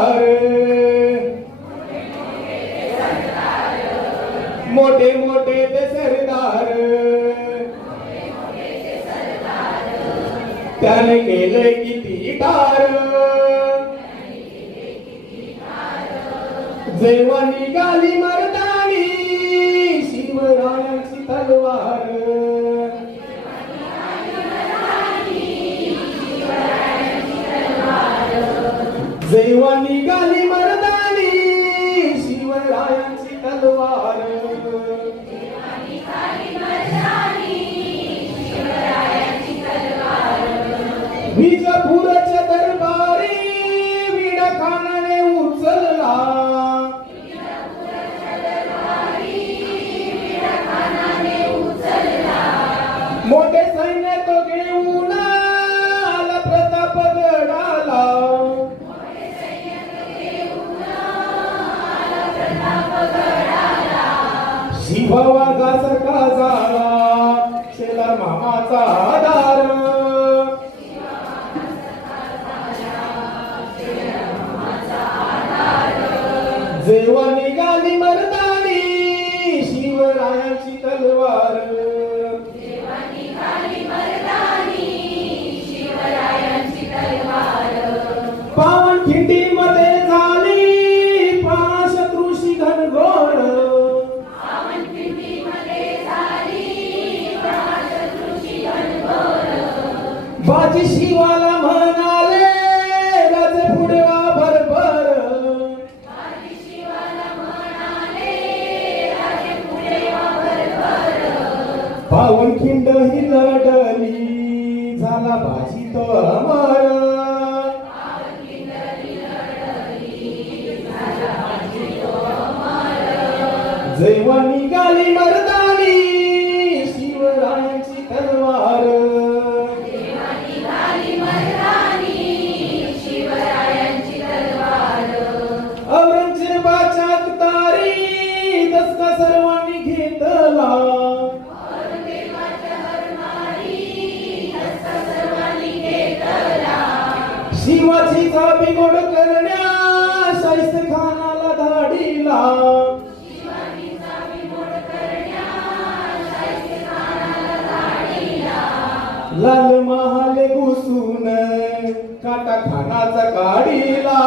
सरदार, मोठे मोठे ते सरदार, त्याने केले किती ठार, जेव्हा निघाली मर्दानी शिवरायांची तलवार, जेव्हा निघाली मर्दानी शिवरायांची तलवार, विजापूरच्या दरबारी विडा खानाने उचलला, मोठे सैन्य तो घेऊन आला प्रतापगडाला, शिवा वाघासारखा झाला शेला मामाचा आधार, जेव्हा निघाली मर्दानी शिवरायांची तलवार, पावनखिंडी मध्ये झाली शत्रूशी घनघोर, बाजी शिवाला म्हणाले राजे पुढे वा भरभर, पावनखिंड ही लढली झाला बाजी तो अमर, जेव्हा निघाली मर्दानी शिवरायांची तलवार, औरंगजेबाच्या तुतारी दसका सर्वांनी घेतला, शिवाजीचा बिमोड करण्या शाहिस्त खानाला धाडीला, लाल महाल घुसून काटा खानाचा काढीला,